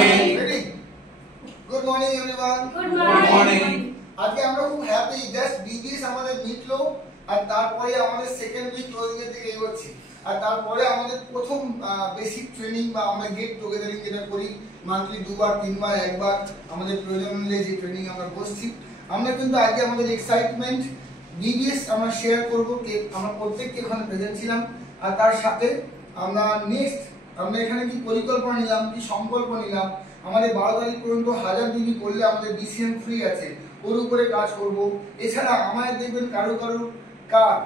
morning. Ready? Good morning everyone. Good morning. আজকে আমরা খুব হ্যাপি জাস্ট বিবিএস আমাদের মিটলো আর তারপরে আমাদের সেকেন্ড উইক ক্লোজিং এর দিকে এগোচ্ছি আর তারপরে আমাদের প্রথম বেসিক ট্রেনিং বা আমরা গেট টুগেদারিং যেটা করি মান্থলি দুবার তিনবার একবার আমাদের প্রয়োজন অনুযায়ী যে ট্রেনিং আমরা বসছি আমরা কিন্তু আজকে আমাদের এক্সাইটমেন্ট বিবিএস আমরা শেয়ার করব কে আমরা প্রত্যেককে এখানে প্রেজেন্ট ছিলাম আর তার সাথে আমরা নেক্সট আমরা এখানে কি পরিকল্পনা নিলাম কি সংকল্প নিলাম আমাদের 12 তারিখ পর্যন্ত 1000 জিবি করলে আমাদের ডিসিএম ফ্রি আছে ওর উপরে কাজ করব এছাড়া আমাদের দেখবেন কারো কার্ড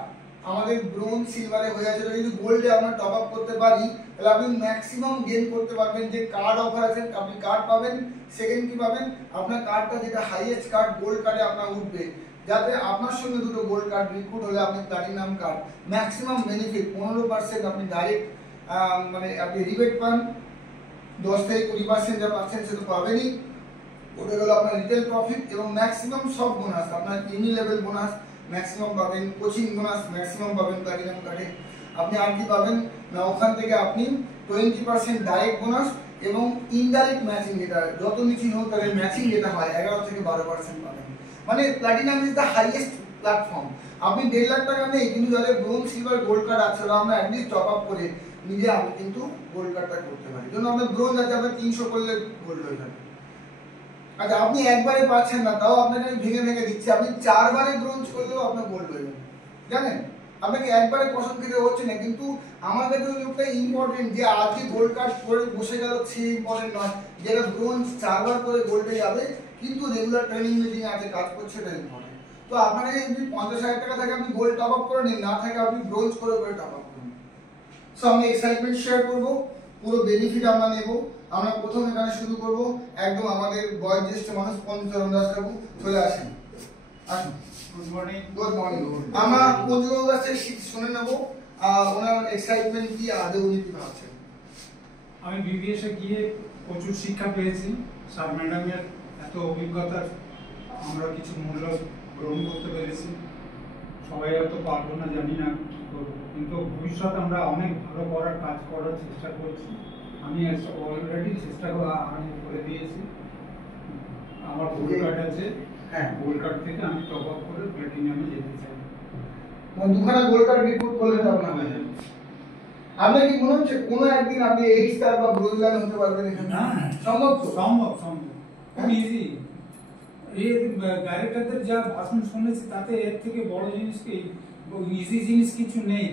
আমাদের ব্রোঞ্জ সিলভারে হয়ে আছে যদি গোল্ডে আমরা টপ আপ করতে পারি তাহলে আপনি ম্যাক্সিমাম গেইন করতে পারবেন যে কার্ড অফার আছে আপনি কার্ড পাবেন সেকেন্ড কি পাবেন আপনার কার্ডটা যেটা হাইয়েস্ট কার্ড গোল্ড কার্ডে আপনার উঠবে যাতে আপনার সঙ্গে দুটো গোল্ড কার্ড রিক্রুট হলে আপনি প্ল্যাটিনাম কার্ড ম্যাক্সিমাম বেনিফিট 15% আপনি ডাইরেক্ট মানে আপনি রিবেট পান 10 থেকে 20% যা পাচ্ছেন সেটা পাবেনই ওটা হলো আপনার রিটেল প্রফিট এবং ম্যাক্সিমাম সব বোনাস আপনার ইউনি লেভেল বোনাস ম্যাক্সিমাম পাবেন কোচিং বোনাস ম্যাক্সিমাম পাবেন প্ল্যাটিনাম কার্ডে আপনি আর কি পাবেন না ওখান থেকে আপনি 20% ডাইরেক্ট বোনাস এবং ইনডাইরেক্ট ম্যাচিং যেটা যত নিচে হোক তাহলে ম্যাচিং যেটা হয় 11 থেকে 12% পাবেন মানে platinum is the highest platform আপনি 1.5 লাখ টাকা নেই কিন্তু যাদের ব্রোঞ্জ সিলভার গোল্ড কার্ড আছে ওরা আমরা অ্যাটলিস্ট টপ আপ করে নিজে আমি কিন্তু গোল্ড কার্ডটা করতে পারি জন্য আপনার ব্রোঞ্জ আছে আপনার 300 করলে গোল্ড হয়ে যাবে আচ্ছা আপনি একবারে পাচ্ছেন না তাও আপনাকে আমি ভেঙে ভেঙে দিচ্ছি আপনি 4 বারে ব্রোঞ্জ করলেও আপনার গোল্ড হয়ে যাবে জানেন আপনাকে একবারে পছন্দ খেতে হচ্ছে না কিন্তু আমার কাছে ওই লোকটা ইম্পর্টেন্ট যে আজকে গোল্ড কার্ড করে বসে গেল সে ইম্পর্টেন্ট নয় যেটা ব্রোঞ্জ 4 বার করে গোল্ডে যাবে কিন্তু রেগুলার ট্রেনিং মিটিং আছে কাজ করছে এটা ইম্পর্টেন্ট তো আপনার কাছে যদি 50,000 টাকা থাকে আপনি গোল্ড টপ আপ করে নিন না থাকে আপনি ব্রোঞ্জ করে টপ আপ করুন সো আমি এক্সাইটমেন্ট শেয়ার করব পুরো বেনিফিট আমরা নেব আমরা প্রথম এখানে শুরু করব একদম আমাদের বয়োজ্যেষ্ঠ মানুষ পঞ্চরণ দাস বাবু চলে আসেন আসুন গুড মর্নিং আমরা পঞ্চরণ দাসের শুনে নেব ওনার এক্সাইটমেন্ট কি আদৌ উনি কি ভাবছেন আমি বিবিএস এ গিয়ে প্রচুর শিক্ষা পেয়েছি স্যার ম্যাডামের এত অভিজ্ঞতার আমরা কিছু মূল্য গ্রহণ করতে পেরেছি সবাই হয়তো পারবো না জানি না কি করবো কিন্তু ভবিষ্যতে আমরা অনেক ভালো করার কাজ করার চেষ্টা করছি আমি অলরেডি চেষ্টা আরম্ভ করে দিয়েছি আমার গোল্ড কার্ড আছে হ্যাঁ গোল্ড কার্ড থেকে আমি টপ আপ করে প্ল্যাটিনামে যেতে চাই দুখানা গোল্ড কার্ড রিক্রুট করলে আপনার হয়ে যাবে আপনার কি মনে হচ্ছে কোনো একদিন আপনি 8 স্টার বা ব্রোঞ্জ লাইন হতে পারবেন এখানে সম্ভব তো সম্ভব খুব ইজি এই ডাইরেক্টরদের যা ভাষণ শুনেছি তাতে এর থেকে বড় জিনিস কি ইজি জিনিস কিছু নেই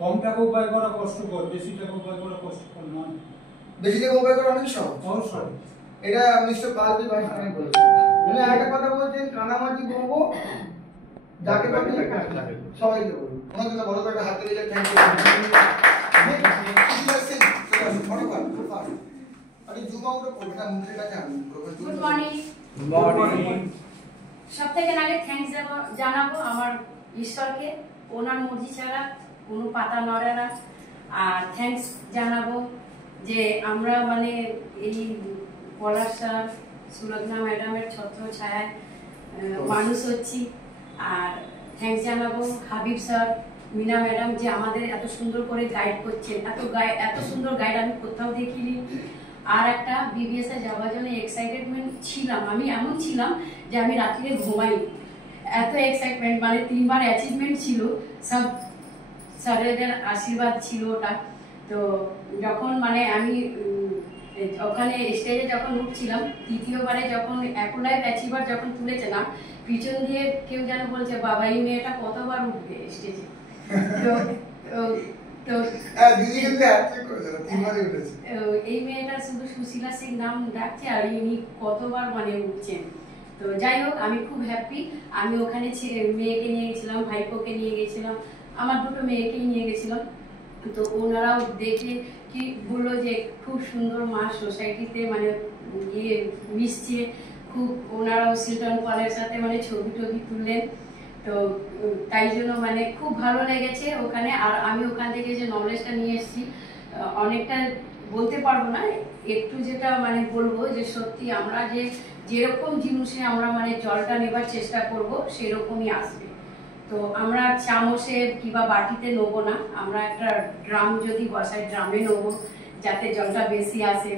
কম টাকা উপায় করা কষ্টকর বেশি টাকা উপায় করা কষ্টকর নয় বেশি টাকা উপায় করা অনেক সহজ অবশ্যই এটা মিস্টার পালজি ভাষণে বলেছেন মানে একটা কথা বলছেন কানামাজি বলবো যাকে পাবি সবাইকে বলবো ওনার জন্য বড় একটা হাত দিয়ে থ্যাংক ইউ আরে জুম আউট করবে না মুখের কাছে আমি গুড মর্নিং সবথেকে আগে থ্যাঙ্কস জানাবো আমার ঈশ্বরকে ওনার মর্জি ছাড়া কোনো পাতা নড়ে না আর থ্যাঙ্কস জানাবো যে আমরা মানে এই পলাশ স্যার সুলগ্না ম্যাডামের ছত্র ছায়ায় মানুষ হচ্ছি আর থ্যাঙ্কস জানাবো হাবিব স্যার মিনা ম্যাডাম যে আমাদের এত সুন্দর করে গাইড করছেন এত সুন্দর গাইড আমি কোথাও দেখিনি আর একটা বিবিএস এ যাওয়ার জন্য এক্সাইটেডমেন্ট ছিলাম আমি এমন ছিলাম যে আমি রাত্রে ঘুমাই এত এক্সাইটমেন্ট মানে 3 বার অ্যাচিভমেন্ট ছিল সব স্যারেদের আশীর্বাদ ছিল ওটা তো যখন মানে আমি ওখানে স্টেজে যখন উঠছিলাম তৃতীয়বারে যখন অ্যাপোলাইভ অ্যাচিভার যখন তুলেছে না পিছন দিয়ে কেউ যেন বলছে বাবা এই মেয়েটা কতবার উঠবে স্টেজে তো দিদি কিন্তু অ্যাক্টিং করেছে 3 বারই উঠেছে এই মেয়েটা শুধু সুশীলা সিং নাম ডাকছে আর ইনি কতবার মানে উঠছেন তো যাই হোক আমি খুব হ্যাপি আমি ওখানে মেয়েকে নিয়ে গেছিলাম ভাইপোকে নিয়ে গেছিলাম আমার দুটো মেয়েকেই নিয়ে গেছিলাম তো ওনারাও দেখে কি বললো যে খুব সুন্দর মা সোসাইটিতে মানে গিয়ে মিশছে খুব ওনারাও সিলটন পলের সাথে মানে ছবি টবি তুললেন তো তাই জন্য মানে খুব ভালো লেগেছে ওখানে আর আমি ওখান থেকে যে নলেজটা নিয়ে এসেছি অনেকটা বলতে পারবো না একটু যেটা মানে বলবো যে সত্যি আমরা যে যেরকম জিনিসে আমরা মানে জলটা নেবার চেষ্টা করব সেরকমই আসবে তো আমরা চামচে কিংবা বাটিতে নেবো না আমরা একটা ড্রাম যদি বসাই ড্রামে নেবো যাতে জলটা বেশি আসে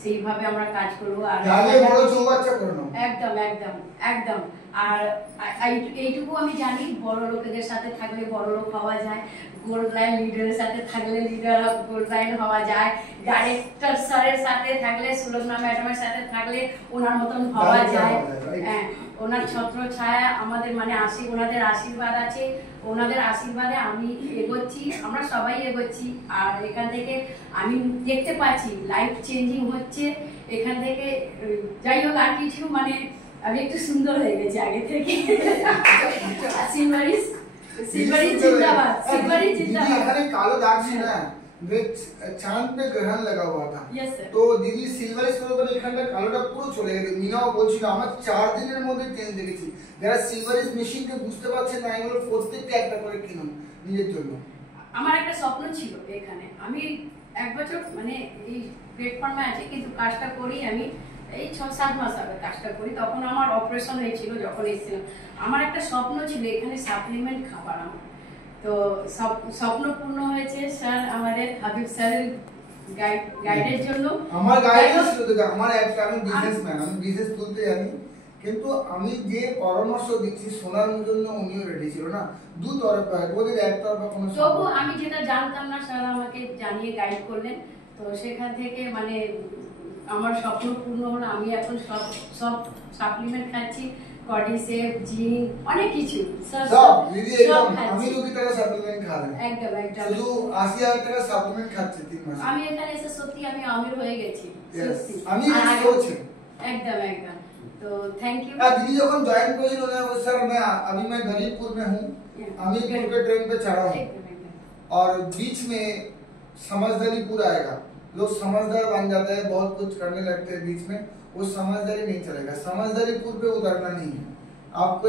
সেইভাবে আমরা কাজ করবো। আর বড় চৌবাচ্চা করে নাও। একদম একদম একদম। আর এইটুকু আমি জানি, বড় লোকেদের সাথে থাকলে বড় লোক হওয়া যায়, গোল্ড লাইন লিডারের সাথে থাকলে লিডার গোল্ড লাইন হওয়া যায়, ডাইরেক্টর স্যারের সাথে থাকলে, সুলগ্না ম্যাডামের সাথে থাকলে ওনার মতন হওয়া যায়। হ্যাঁ, ওনার ছত্র ছায়া আমাদের মানে ওনাদের আশীর্বাদ আছে, ওনাদের আশীর্বাদে আমি এগোচ্ছি, আমরা সবাই এগোচ্ছি। আর এখান থেকে আমি দেখতে পাচ্ছি লাইফ চেঞ্জিং হচ্ছে এখান থেকে। যাই হোক, আর কিছু মানে আমি একটু সুন্দর হয়ে গেছি আগে থেকে। সিলভারিস जिंदाबाद, सिल्वरी जिंदाबाद। এখানে কালো দাগ ছিল না, চাঁদ पे ग्रहण लगा हुआ था। Yes sir. তো দিদি সিলভারিস করে এখানটা কালোটা পুরো চলে গেছে। মিনাও বলছিল আমার 4 দিনের মধ্যে চেঞ্জ দেখেছি। যারা সিলভারিস মেশিনকে বুঝতে পারছে না, এগুলো প্রত্যেকটা একটা করে কিনুন নিজের জন্য। আমার একটা স্বপ্ন ছিল এখানে, আমি 1 বছর মানে এই প্ল্যাটফর্মে আছি, কিন্তু কাজটা করি আমি এই 6-7 মাস আগে কাজটা করি। তখন আমার অপারেশন হয়েছিল যখন এসেছিলাম। আমার একটা স্বপ্ন ছিল এখানে সাপ্লিমেন্ট খাবার আমার, তো স্বপ্ন পূর্ণ হয়েছে স্যার আমাদের হাবিব স্যারের গাইডের জন্য। আমার গাইডেন্স ছিল দেখো, আমার একটা আমি বিজনেসম্যান, আমি বিজনেস করতে জানি, কিন্তু আমি যে পরামর্শ দিচ্ছি শোনার জন্য উনিও রেডি ছিল না। দু তরফা, ওদের এক তরফা কোনো তবু আমি যেটা জানতাম না স্যার আমাকে জানিয়ে গাইড করলেন। তো সেখান থেকে মানে আমার স্বপ্ন পূর্ণ হলো। আমি এখন সব সাপ্লিমেন্ট খাচ্ছি, কর্ডিসেপ, জিঙ্ক, অনেক কিছু সব দিদি একদম আমি রোগী টাকা সাপ্লিমেন্ট খাবেন একদম একদম। শুধু 80,000 টাকা সাপ্লিমেন্ট খাচ্ছে 3 মাস। আমি এখানে এসে সত্যি আমি আমির হয়ে গেছি সত্যি। আমি মিস করছি একদম একদম। तो थैंक यू। दीदी जब ज्वाइन करी उन्होंने सर मैं अभी मैं गरीबपुर में हूँ, अभी के ट्रेन पे चढ़ा हूँ और बीच में समझदारीपुर आएगा, लोग समझदार बन जाते हैं, बहुत कुछ करने लगते हैं बीच में, वो समझदारी नहीं चलेगा। समझदारीपुर पे उतरना नहीं है, आपको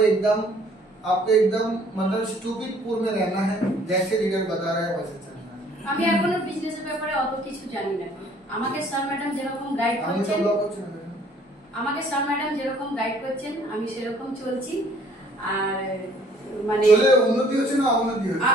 एकदम मतलब स्टूपिडपुर में रहना है, जैसे लीडर बता रहा है वैसे चलना है। আমি এখনো বিজনেসের ব্যাপারে অত কিছু জানি না। আমাকে স্যার ম্যাডাম যেরকম গাইড করছেন, আমাকে স্যার ম্যাডাম যেরকম গাইড করছেন আমি সেরকম চলছি। আর মানে চলে উন্নতি হচ্ছে না অবনতি হচ্ছে?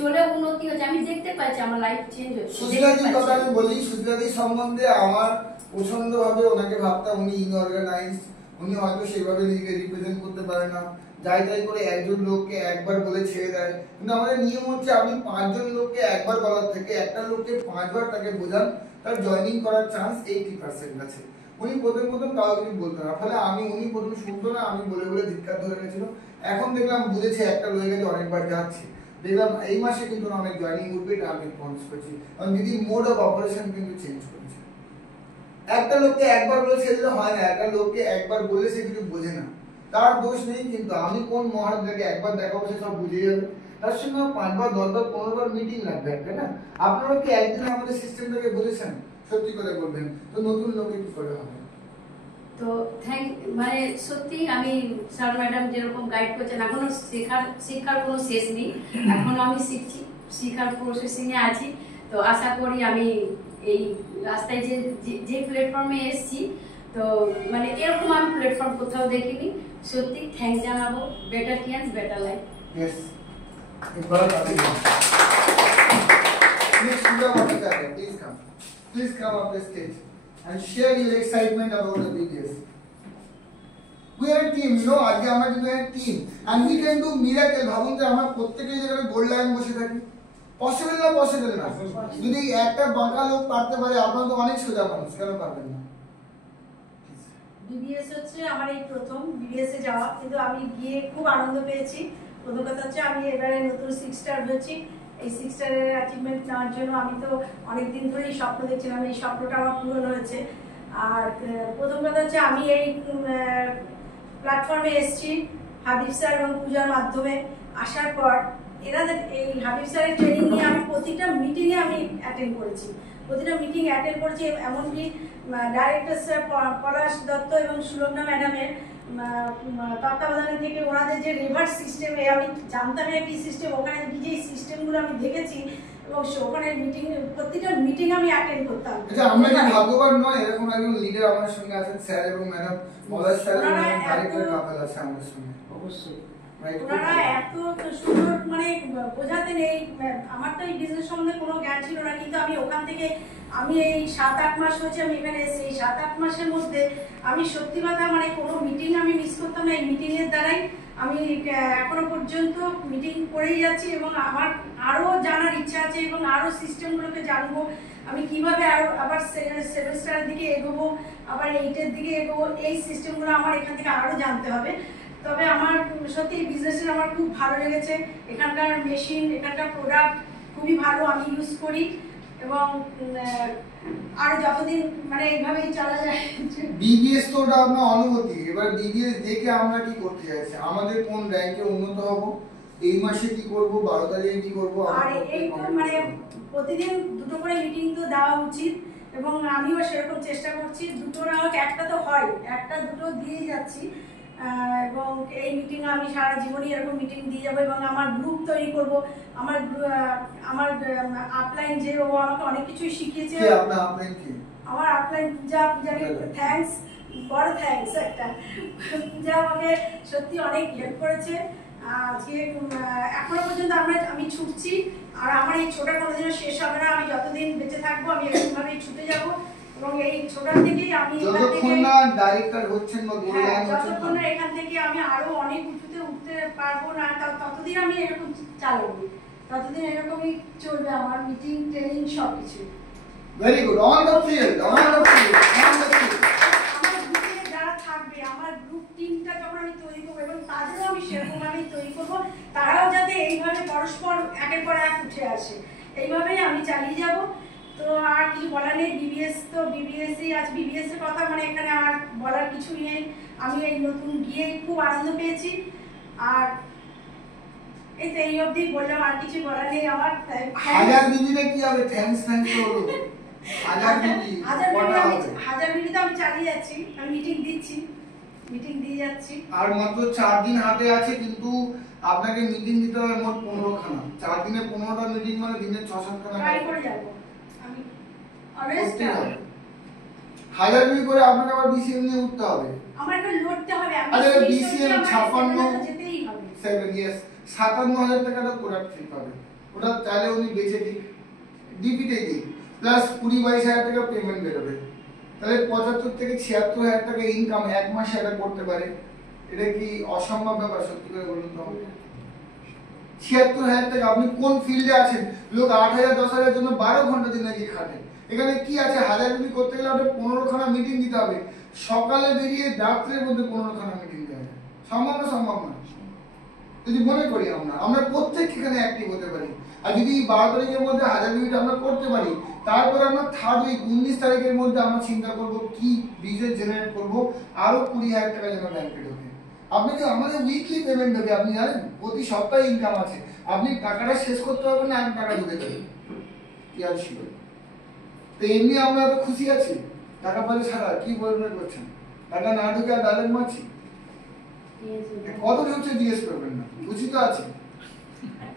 চলে উন্নতি হচ্ছে, আমি দেখতে পাচ্ছি আমার লাইফ চেঞ্জ হচ্ছে। সুজিলাদির কথা আমি বলি, সুজিলাদি সম্বন্ধে আমার প্রচন্ড ভাবে ওনাকে ভাবতাম উনি ইনঅর্গানাইজ, উনি হয়তো সেভাবে নিজেকে রিপ্রেজেন্ট করতে পারে না, যাই তাই করে একজন লোককে একবার বলে ছেড়ে দেয়। কিন্তু আমাদের নিয়ম হচ্ছে আপনি 5 জন লোককে একবার বলার থেকে একটা লোককে 5 বার তাকে বোঝান, তার জয়েনিং করার চান্স 80% আছে। উনি প্রথম কাউকে কিছু বলতো না, ফলে উনি প্রথম শুনতো না, আমি বলে বলে ধিক্কার ধরে গেছিল। এখন দেখলাম বুঝেছে, একটা লয়ে গেছে, অনেকবার যাচ্ছে, দেখলাম এই মাসে কিন্তু অনেক জয়েনিং উঠবে, এটা আমি পয়েন্টস করছি। কারণ দিদি মোড অফ অপারেশন কিন্তু চেঞ্জ করেছে। একটা লোককে একবার বলে ছেড়ে দিলে হয় না, একটা লোককে একবার বলে সে কিছু বোঝে না, তার দোষ নেই। কিন্তু আমি কোন মহারাজকে একবার দেখাবো সে সব বুঝে যাবে, তার সঙ্গে 5 বার 10 বার 15 বার মিটিং লাগবে একটা না। আপনারা কি একদিনে আমাদের সিস্টেমটাকে বুঝেছেন? সত্যি করে বলবেন তো নতুন লোকে কি করে হবে? তো মানে সত্যি আমি স্যার ম্যাডাম যেরকম গাইড করছেন, এখনো শিক্ষার কোনো শেষ নেই, এখনো আমি শিখছি, শিক্ষার প্রসেসিং এ আছি। তো আশা করি আমি এই রাস্তায় যে প্ল্যাটফর্মে এসেছি, তো মানে এরকম আমি প্ল্যাটফর্ম কোথাও দেখিনি। সত্যি থ্যাঙ্ক জানাবো, বেটার কিয়ান্স বেটার লাইফ। यस एक बार आते हैं नेक्स्ट पूजा वापस आते हैं, please come up the stage and share your excitement about the BBS. We are a team, you know, আজকে আমরা কিন্তু একটা team and we can do miracle। ভাবুন যে আমরা প্রত্যেকটা জায়গায় গোল্ড লাইন বসে থাকি, পসিবল না যদি একটা বাঁকা লোক পারতে পারে, আপনারা তো অনেক সোজা মানুষ, কেন পারবেন না? বিবিএস হচ্ছে আমার এই প্রথম বিবিএস এ যাওয়া, কিন্তু আমি গিয়ে খুব আনন্দ পেয়েছি। প্রথম কথা হচ্ছে আমি এবারে নতুন 6 স্টার হয়েছি। এই 6 স্টারের অ্যাচিভমেন্ট নেওয়ার জন্য আমি তো অনেকদিন ধরেই স্বপ্ন দেখছিলাম, এই স্বপ্নটা আমার পূরণ হয়েছে। আর প্রথম কথা হচ্ছে আমি এই প্ল্যাটফর্মে এসেছি হাবিব স্যার এবং পূজার মাধ্যমে। আসার পর এনাদের এই হাবিব স্যারের ট্রেনিং নিয়ে আমি প্রতিটা মিটিংয়ে আমি অ্যাটেন্ড করেছি, এমনকি ডাইরেক্টর স্যার পলাশ দত্ত এবং সুলগ্না ম্যাডামের তত্ত্বাবধানে থেকে ওনাদের যে রিভার্স সিস্টেমে আমি জানতাম কি সিস্টেম, ওখানে যে সিস্টেমগুলো আমি দেখেছি এবং ওখানে প্রতিটা মিটিং আমি অ্যাটেন্ড করতাম। আচ্ছা, আমরা কি ভাগ্যবান নয় এরকম একজন লিডার আমাদের সঙ্গে আছেন? স্যার এবং ম্যাডাম, পলাশ স্যার এবং ডাইরেক্টর কাপল আছে আমাদের সঙ্গে। অবশ্যই ওনারা এত সুন্দর মানে বোঝাতেন। এই আমার তো এই বিজনেস সম্বন্ধে কোনো জ্ঞান ছিল না, কিন্তু আমি ওখান থেকে আমি এই 7-8 মাস হচ্ছে আমি এখানে এসেছি। এই 7-8 মাসের মধ্যে আমি সত্যি কথা মানে কোনো মিটিং আমি মিস করতাম না। এই মিটিংয়ের দ্বারাই আমি এখনো পর্যন্ত মিটিং করেই যাচ্ছি, এবং আমার আরও জানার ইচ্ছা আছে এবং আরও সিস্টেমগুলোকে জানবো। আমি কিভাবে আবার 7 স্টারের দিকে এগোবো, আবার 8-এর দিকে এগোবো, এই সিস্টেমগুলো আমার এখান থেকে আরও জানতে হবে। তবে আমার সত্যি এই বিজনেসের আমার খুব ভালো লেগেছে। এখানকার মেশিন, এখানকার প্রোডাক্ট খুবই ভালো, আমি ইউজ করি, এবং আর যতদিন মানে এইভাবেই চলা যায়। বিবিএস তো ওটা আপনার অনুভূতি। এবার বিবিএস দেখে আমরা কি করতে চাইছি, আমাদের কোন র্যাঙ্কে উন্নত হব, এই মাসে কি করব, 12 তারিখে কি করব। আর এই তো মানে প্রতিদিন 2টো করে মিটিং তো দেওয়া উচিত, এবং আমিও সেরকম চেষ্টা করছি। 2টো না হোক, একটা তো হয়, 1-2টো দিয়েই যাচ্ছি। এবং এই মিটিং আমি সারা জীবনই এরকম মিটিং দিয়ে যাবো, এবং আমার গ্রুপ তৈরি করব। আমার আপলাইন যে ও আমাকে অনেক কিছুই শিখিয়েছে। আমার আপলাইন পূজাকে থ্যাঙ্কস, বড় থ্যাঙ্কস একটা। পূজা আমাকে সত্যি অনেক হেল্প করেছে। আজকে এখনো পর্যন্ত আমি ছুটছি, আর আমার এই ছোটা কোনোদিনও শেষ হবে না। আমি যতদিন বেঁচে থাকবো আমি এরকমভাবেই ছুটে যাব, এবং এই ছোটার থেকেই আমি যতক্ষণ না ডাইরেক্টর হচ্ছেন বা গোল লাইন হচ্ছেন, যতক্ষণ না এখান থেকে আমি আরো অনেক উঁচুতে উঠতে পারবো না, ততদিন আমি এরকম চালাবো, ততদিন এরকমই চলবে আমার মিটিং, ট্রেনিং সবকিছু। Very good, on the field, on the field, on the field. আমার গ্রুপে যারা থাকবে, আমার গ্রুপ টিমটা যখন আমি তৈরি করবো, এবং তাদেরও আমি সেরকমভাবেই তৈরি করবো, তারাও যাতে এইভাবে পরস্পর একের পর এক উঠে আসে, এইভাবেই আমি চালিয়ে যাব। তো আর কিছু বলার নেই। বিবিএস তো বিবিএসই আজ বিবিএস এর কথা মানে এখানে আর বলার কিছু নেই। আমি এই নতুন গিয়ে খুব আনন্দ পেয়েছি, আর এই তো এই অবধি বললাম, আর কিছু বলার নেই আমার। হাজার বিবিতে কি হবে, থ্যাঙ্কস তো হলো। হাজার বিবি তো আমি চালিয়ে যাচ্ছি, আমি মিটিং দিচ্ছি, মিটিং দিয়ে যাচ্ছি। আর মাত্র 4 দিন হাতে আছে, কিন্তু আপনাকে মিটিং দিতে হবে মোট 15 খানা। 4 দিনে 15টা মিটিং মানে দিনে 6-7 খানা ট্রাই করে যাব আমি অলওয়েজ। হাজার বিবি করে আপনাকে আবার বিসিএম নিয়ে উঠতে হবে, আমার একটু লড়তে হবে। আমি আরে বিসিএম 56 যেতেই হবে। 7 ইয়ার্স 57,000 টাকাটা প্রোডাক্ট ফ্রি পাবে। ওটা চাইলে উনি বেচে দিক, ডিপিতে দিক, প্লাস 20-22 হাজার টাকা পেমেন্ট বেরোবে। তাহলে 75 থেকে 76,000 টাকা ইনকাম এক মাসে এটা করতে পারে। এটা কি অসম্ভব ব্যাপার? সত্যি করে বলুন তো। 76,000 টাকা, আপনি কোন ফিল্ডে আছেন? লোক 8,000-10,000 জন্য 12 ঘন্টা দিন নাকি খাটে। এখানে কি আছে, হাজার বিবি করতে গেলে আপনার 15 খানা মিটিং দিতে হবে। সকালে বেরিয়ে রাত্রের মধ্যে 15 খানা মিটিং দিতে হবে। সম্ভব না? সম্ভব না। যদি মনে করি আমরা প্রত্যেক এখানে অ্যাক্টিভ হতে পারি, আর যদি 12 তারিখের মধ্যে হাজার বিবিটা আমরা করতে পারি, তারপরে আমরা 3rd উইক 19 তারিখের মধ্যে আমরা চিন্তা করব কি বিজনেস জেনারেট করব, আরো 20,000 টাকা যেন ব্যাংকে ঢোকে। আপনাকে আমাদের উইকলি পেমেন্ট হবে, আপনি জানেন প্রতি সপ্তাহে ইনকাম আছে। আপনি টাকাটা শেষ করতে পারবেন না, আর টাকা ঢুকে যাবে। কি আর ছিল তো এমনি আমরা তো খুশি আছি। টাকা পয়সা ছাড়া কি বলবেন করছেন? টাকা না ঢুকে আর ডালের মাছি কত ঢুকছে জিজ্ঞেস করবেন না, খুশি তো আছে।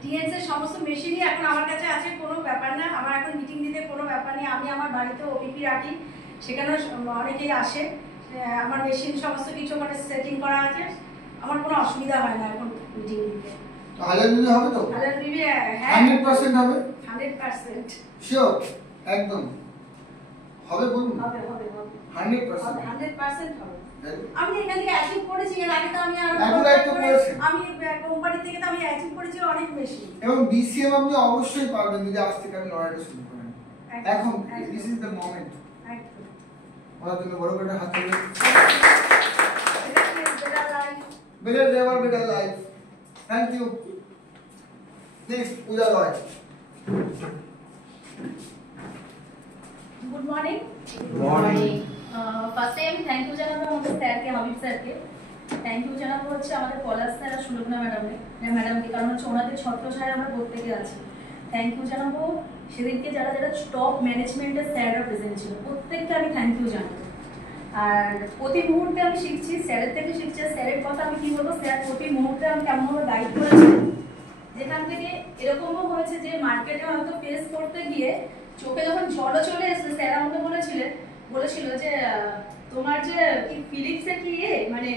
টিএনস এর সমস্ত মেশিনই এখন আমার কাছে আছে, কোনো ব্যাপার না। আমার এখন মিটিং দিতে কোনো ব্যাপার নেই। আমি আমার বাড়িতে ওপিপি রাখি, সেখানেও অনেকেই আসে। আমার মেশিন সমস্ত কিছু ওখানে সেটিং করা আছে, আমার কোনো অসুবিধা হয় না এখন মিটিং দিতে। তো হাজার বিবি হবে তো? হাজার বিবি, হ্যাঁ 100% হবে? 100% শিওর? একদম হবে? বলুন। হবে হবে হবে 100% 100% হবে। আমি এখান থেকে অ্যাচিভ করেছি, এর আগে তো আমি আমি কোম্পানি থেকে তো আমি অ্যাচিভ করেছি অনেক বেশি। এবং বিসিএম আপনি অবশ্যই পারবেন যদি আজ থেকে আপনি লড়াইটা শুরু করেন। এখন দিস ইজ দ্য মোমেন্ট। একদম ওনার জন্য বড় করে হাত তুলে better life, better life. Thank you. Next Puja Roy. Good morning. Morning. ফার্স্টে আমি থ্যাংক ইউ জানাবো আমাদের স্যারকে, হাবিব স্যারকে। থ্যাংক ইউ জানাবো হচ্ছে আমাদের পলাশ স্যার আর সুলগ্না ম্যাডামকে, কারণ হচ্ছে ওনাদের ছত্রছায়া আমরা প্রত্যেকে আছি। থ্যাংক ইউ জানাবো সেদিনকে যারা যারা টপ ম্যানেজমেন্টের স্যাররা প্রেজেন্ট ছিল, প্রত্যেককে আমি থ্যাংক ইউ জানাবো। আর প্রতি মুহূর্তে আমি শিখছি, স্যারের থেকে শিখছি। স্যারের কথা আমি কি বলবো, স্যার প্রতি মুহূর্তে আমি কেমনভাবে গাইড করেছি, যেখান থেকে এরকমও হয়েছে যে মার্কেটে হয়তো ফেস করতে গিয়ে চোখে যখন জলও চলে এসেছে, স্যার আমাকে বলেছিল যে তোমার যে কি ফিলিপসের কি মানে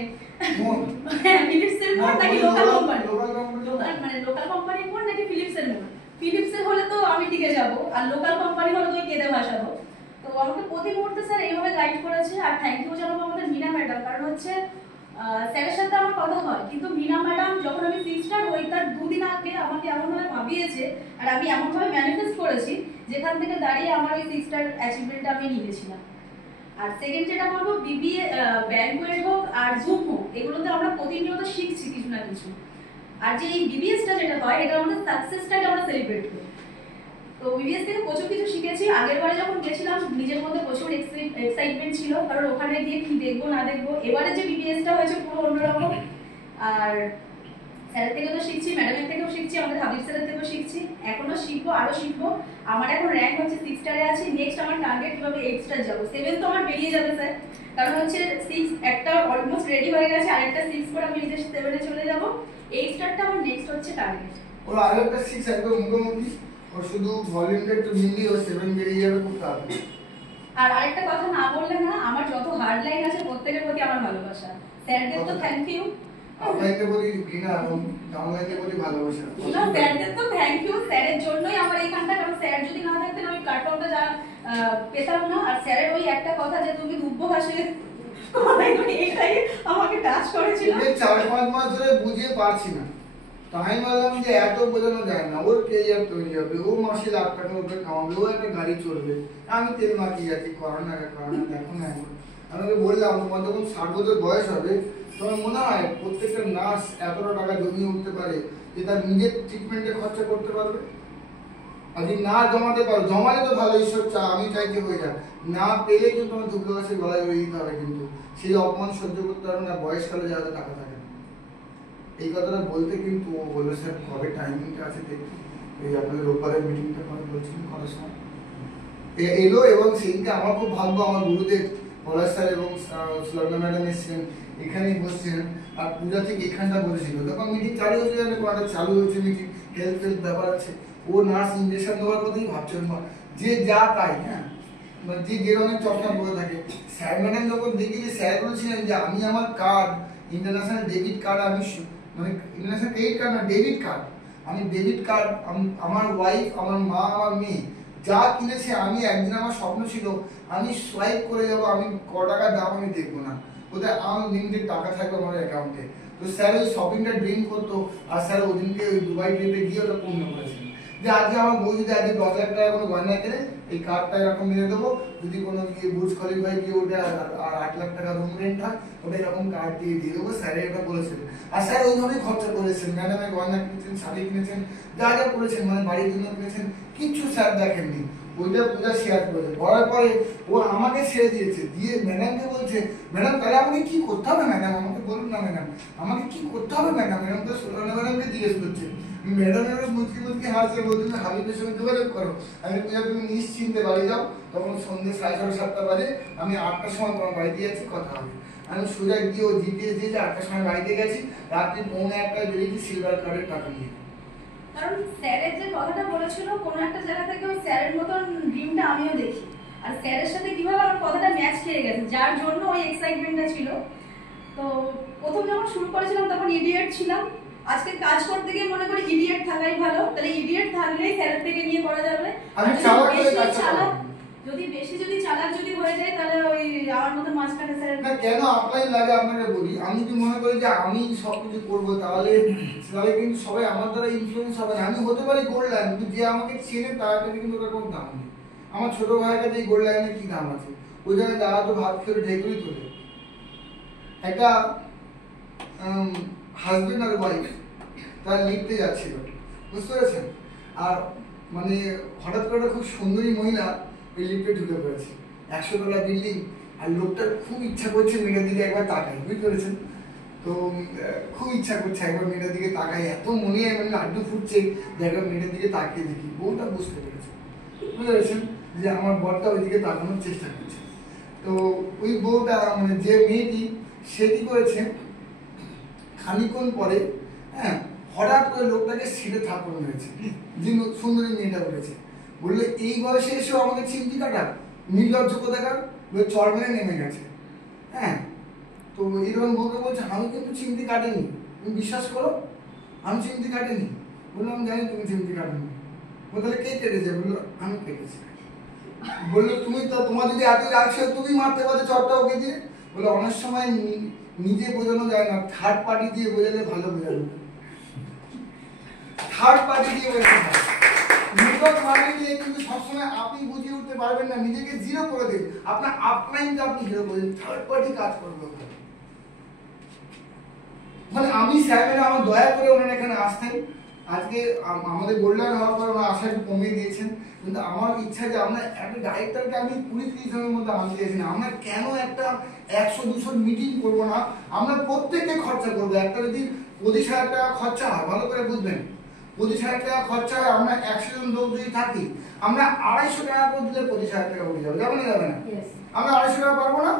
ফিলিপসের মোড় নাকি লোকাল কোম্পানি, লোকাল কোম্পানি মানে লোকাল কোম্পানির মোড় নাকি ফিলিপসের মোড়। ফিলিপসের হলে তো আমি টিকে যাব, আর লোকাল কোম্পানি হলে তো কেঁদে ভাসাবো। তো আমাকে প্রতি মুহূর্তে স্যার এইভাবে গাইড করেছে। আর থ্যাংক ইউ জানাবো আমাদের মিনা ম্যাডাম, কারণ হচ্ছে স্যারের সাথে আমার কথা হয়, কিন্তু মিনা ম্যাডাম যখন আমি 6 স্টার হই তার 2 দিন আগে আমাকে এমনভাবে ভাবিয়েছে আর আমি এমনভাবে ম্যানিফেস্ট করেছি যেখান থেকে দাঁড়িয়ে আমার ওই 6 স্টার অ্যাচিভমেন্টটা আমি নিয়েছিলাম। আর সেকেন্ড যেটা বলবো, বিবিএ ব্যাংকুয়েট হোক আর জুম হোক, এগুলোতে আমরা প্রতিনিয়ত শিখছি কিছু না কিছু। আর যে এই বিবিএসটা যেটা হয়, এটা আমাদের সাকসেসটাকে আমরা সেলিব্রেট করি। তো বিবিএস থেকে প্রচুর কিছু শিখেছি। আগের বারে যখন গেছিলাম নিজের মধ্যে প্রচুর এক্সাইটমেন্ট ছিল, কারণ ওখানে গিয়ে কি দেখবো না দেখবো। এবারে যে বিবিএসটা হয়েছে পুরো অন্যরকম। আর স্যারের থেকেও তো শিখছি, ম্যাডামের থেকেও শিখছি, আমাদের হাবিব স্যারের থেকেও শিখছি, এখনো শিখবো, আরো শিখবো। আমার এখন র্যাঙ্ক হচ্ছে 6 স্টারে আছে। নেক্সট আমার টার্গেট কিভাবে 8 স্টার যাবো। 7 তো আমার বেরিয়ে যাবে স্যার, কারণ হচ্ছে 6 একটা অলমোস্ট রেডি হয়ে গেছে, আরেকটা 6 করে আমি নিজের 7-এ চলে যাবো। 8 স্টারটা আমার নেক্সট হচ্ছে টার্গেট। ওর আরেকটা 6 একদম মুখোমুখি, ওর শুধু ভলিউমটা একটু মিললি ও 7 বেরিয়ে যাবে খুব তাড়াতাড়ি। আর আরেকটা কথা না বললে না, আমার যত হার্ড লাইন আছে প্রত্যেকের প্রতি আমার ভালোবাসা। স্যারদের তো থ্যাংক ইউ, আপনাকে বলি ঘৃণা এবং জামাইকে বলি ভালোবাসা। না স্যারদের তো থ্যাংক ইউ, স্যারের জন্যই আমার এইখানটা। কারণ স্যার যদি না থাকতেন আমি প্ল্যাটফর্মটা যা পেতাম না। আর স্যারের ওই একটা কথা যে তুমি দুব্ব ঘাসে এইটাই আমাকে টাচ করেছিল। 4-5 মাস ধরে বুঝিয়ে পারছি না, তাই বললাম যে এত বোঝানো যায় না, ওর কেরিয়ার তৈরি হবে, ও মাসে লাখ টাকা উপরে কামাবে, ও একটা গাড়ি চলবে, আমি তেল মাখিয়ে যাচ্ছি করোনা দেখো না। এখন আমাকে বললাম তোমার যখন 60 বছর বয়স হবে তোমার মনে হয় প্রত্যেকটা নার্স এতটা টাকা জমিয়ে উঠতে পারে যে তার নিজের ট্রিটমেন্টে খরচা করতে পারবে? আর যদি না জমাতে পারো, জমালে তো ভালো, ঈশ্বর চা আমি চাইতে হয়ে যায়, না পেলে কিন্তু তোমার দুটো গাছে গলায় রয়ে দিতে হবে, কিন্তু সেই অপমান সহ্য করতে পারবে না বয়সকালে যাদের টাকা থাকে না। এই কথাটা বলতে কিন্তু ও বললো স্যার কবে টাইমিংটা আছে দেখুন, এই আপনাদের রোববারের মিটিংটা করে বলছিলেন করার সময় এলো। এবং সেইটা আমার খুব ভাগ্য, আমার গুরুদেব পলাশ স্যার এবং সুলগ্না ম্যাডাম এসেছিলেন, এখানেই বসছিলেন। আর পূজা থেকে এখানটা বলেছিল, তখন মিটিং চালু হয়েছে, চালু হয়েছে মিটিং, হেলথ ব্যাপার আছে। ও নার্স ইঞ্জেকশন দেওয়ার কথাই ভাবছেন, যে যা তাই, হ্যাঁ মানে যে ধরনের চর্চা করে থাকে। স্যার ম্যাডাম যখন দেখি যে স্যার বলেছিলেন যে আমি আমার কার্ড, ইন্টারন্যাশনাল ডেবিট কার্ড, আমি মানে ইন্টারন্যাশনাল ক্রেডিট কার্ড না ডেবিট কার্ড, আমি ডেবিট কার্ড, আমার ওয়াইফ, আমার মা, আমার মেয়ে যা কিনেছে, আমি একদিন আমার স্বপ্ন ছিল আমি সোয়াইপ করে যাবো, আমি ক টাকার দাম আমি দেখবো না, ওদের আনলিমিটেড টাকা থাকবে আমার অ্যাকাউন্টে। তো স্যার ওই শপিংটা ড্রিম করতো, আর স্যার ওদিনকে ওই দুবাই ট্রিপে গিয়ে ওটা পূর্ণ করেছেন যে আজকে আমার বউ যদি আজকে 10 লাখ টাকা কোনো গয়না কেনে, এই কার্ডটা এরকম মেরে দেবো, যদি কোনো গিয়ে বুর্জ খলিফায় গিয়ে ওটা আর 8 লাখ টাকা রুম রেন্ট হয়, ওটা এরকম কার্ড দিয়ে দেবো। স্যারের এটা বলেছেন, আর স্যার ওইভাবেই খরচা করেছেন। ম্যাডামের গয়না কিনেছেন, শাড়ি কিনেছেন, যা যা করেছেন, মানে বাড়ির জন্য কিনেছেন, কিচ্ছু স্যার দেখেননি। ওইটা পূজা শেয়ার করেছে, করার পরে ও আমাকে ছেড়ে দিয়েছে, দিয়ে ম্যাডামকে বলছে ম্যাডাম তাহলে আমাকে কি করতে হবে ম্যাডাম, আমাকে বলুন না ম্যাডাম আমাকে কি করতে হবে ম্যাডাম। ম্যাডাম তো সুলগ্না ম্যাডামকে জিজ্ঞেস করছে, ম্যাডাম এবার মুচকি হাসছে, বলছে হাবিবের সঙ্গে যোগাযোগ করো। আমি পূজা তুমি নিশ্চিন্তে বাড়ি যাও, তখন সন্ধ্যে 6:30-7টা বাজে, আমি 8টার সময় তোমার বাড়িতে যাচ্ছি, কথা হবে। আমি সোজা গিয়ে ও জিপিএস দিয়েছে, 8টার সময় বাড়িতে গেছি, রাত্রি 1:45টায় বেরিয়েছি সিলভার কার্ডের টাকা নিয়ে। কারণ স্যারের যে কথাটা বলেছিল, কোনো একটা জায়গা থেকে ওই স্যারের মতন ড্রিমটা আমিও দেখি, আর স্যারের সাথে কিভাবে আমার কথাটা ম্যাচ খেয়ে গেছে, যার জন্য ওই এক্সাইটমেন্টটা ছিল। তো প্রথম যখন শুরু করেছিলাম তখন ইডিয়েট ছিলাম, আজকে কাজ করতে গিয়ে মনে করি ইডিয়েট থাকাই ভালো, তাহলে ইডিয়েট থাকলেই স্যারের থেকে নিয়ে করা যাবে। যদি বেশি চালাক হয়ে যায় তাহলে ওই আমার মতো মাঝখানে স্যারের না কেন আপনাই লাগে আপনাকে বলি, আমি যদি মনে করি যে আমি সবকিছু করবো তাহলে কিন্তু সবাই আমার দ্বারা ইনফ্লুয়েন্স হবে না। আমি হতে পারি গোল্ড লাইন, কিন্তু যে আমাকে চেনে তার কাছে কিন্তু ওটার কোনো দাম নেই। আমার ছোট ভাইয়ের কাছে এই গোল্ড লাইনের কি দাম আছে, ওই জায়গায় দাঁড়া তো ভাত খেয়ে ঢেকুরি তোলে। একটা হাজবেন্ড আর ওয়াইফ তার লিফটে যাচ্ছিল, বুঝতে পেরেছেন, আর মানে হঠাৎ করে খুব সুন্দরী মহিলা ওই লিফটে ঢুকে পড়েছে, 100 তলা বিল্ডিং, আর লোকটার খুব ইচ্ছা করছে মেয়েটার দিকে একবার তাকাই, বুঝতে পেরেছেন। তো খুব ইচ্ছা করছে একবার মেয়েটার দিকে তাকাই, এত মনে হয় মানে লাড্ডু ফুটছে যে একবার মেয়েটার দিকে তাকিয়ে দেখি। বউটা বুঝতে পেরেছে, বুঝতে পেরেছেন, যে আমার বরটা ওই দিকে তাকানোর চেষ্টা করছে। তো ওই বউটা মানে যে মেয়েটি, সে কি করেছে, খানিক্ষণ পরে হ্যাঁ হঠাৎ করে লোকটাকে সিটে থাপ্পড় মেরেছে, যে সুন্দরী মেয়েটা উঠেছে, বললে এই বয়সে এসেও আমাকে চিমটি কাটা, নির্লজ্জ কোথাকার, চড় মেরে নেমে গেছে। হ্যাঁ তো এরকম বউকে বলছে আমি কিন্তু চিমটি কাটিনি, তুমি বিশ্বাস করো আমি চিমটি কাটিনি। বললো আমি জানি তুমি চিমটি কাটিনি। বললো তাহলে কে কেটেছে? বললো আমি কেটেছি। বললো তুমি তো তোমার যদি এত রাখছো তুমি মারতে পারো চটটা ওকে দিয়ে। বললো অনেক সময় নিজে বোঝানো যায় না, থার্ড পার্টি দিয়ে বোঝালে ভালো বোঝানো। থার্ড পার্টি দিয়ে বোঝানো হয়। নেটওয়ার্ক মার্কেটিং এ কিন্তু সবসময় আপনি বুঝিয়ে উঠতে পারবেন না, নিজেকে জিরো করে দিন, আপনার আপলাইনকে আপনি জিরো করে দিন, থার্ড পার্টি কাজ করবে। মানে আমি স্যার আমার দয়া করে ওনারা এখানে আসতেন। আজকে আমাদের গোল্ডেন হওয়ার পর ওনারা আশা একটু কমিয়ে দিয়েছেন, কিন্তু আমার ইচ্ছা যে আমরা একটা ডাইরেক্টরকে আমি 20-30 জনের মধ্যে আনতে চাইছি না। আমরা কেন একটা 100-200 মিটিং করবো না, আমরা প্রত্যেককে খরচা করবো। একটা যদি 25,000 টাকা খরচা হয়, ভালো করে বুঝবেন, 25,000 টাকা খরচা হয়, আমরা 100 জন লোক যদি থাকি, আমরা 250 টাকা করে দিলে 25,000 টাকা উঠে যাবে। যাবে না? যাবে না? আমরা 250 টাকা পারবো না?